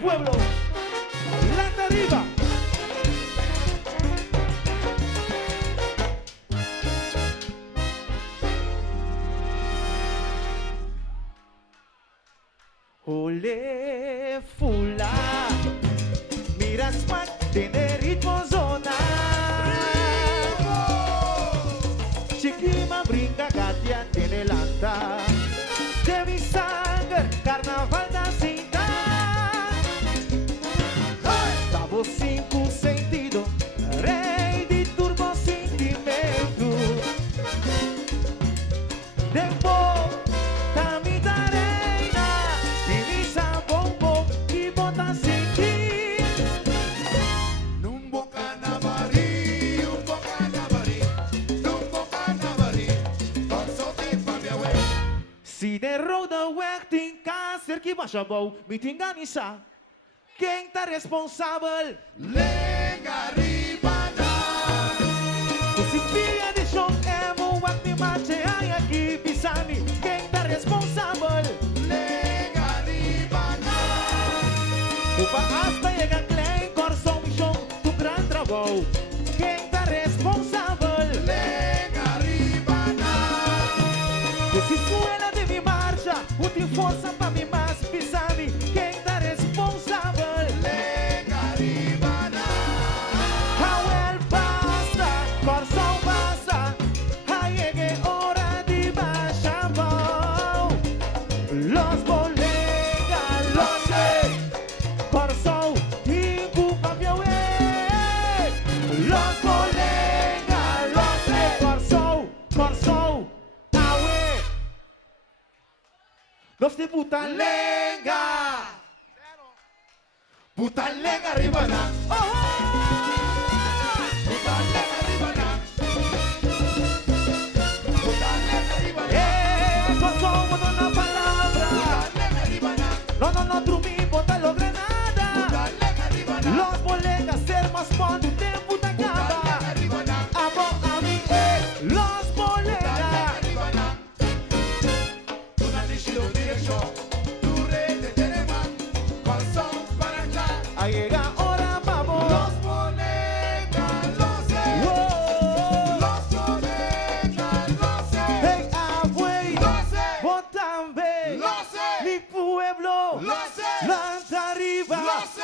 pueblo. Lata arriba. Ole fula, mira swag, tiene ritmo zona. Chiquima brinca, Katia tiene lanta. De mi sangre, carnaval da cinta. Tavo cinco sentido, rei de turbo sentimento. Depois si de roda weg tem câncer que baixa bom, me tinganissa. Quem tá responsável? Lenga Ribana. Se filha de chão é moa que mate ai aqui pisani. Quem tá responsável? Lenga Ribana. O hasta chega klein coração e chão do grande trabalho. Quem tá responsável? Lenga Ribana. Se suela de mi marcha, útil força para mim mais pisani. Quem tá responsável? Lenga Ribana. How el basta, coração basta. Aí é hora de baixar mão. Los bolegas, los coração, cinco papel. Los bolegas, los coração. Nós de puta lenga. Puta Lenga Ribana. Puta Lenga Ribana. Puta Lenga Ribana. Coração, dona palavra. Puta Lenga Ribana. No, dormir, botalo granada. Puta Lenga Ribana. Los bolegas, ser más quando o tempo tá Puta acaba. Lenga Ribana. Amo a mim, los bolegas. Ahí llega ahora vamos. Los bolegas, los bolegas, los Hey, abuey, Los botambe, Los mi pueblo, Los lanza arriba, Los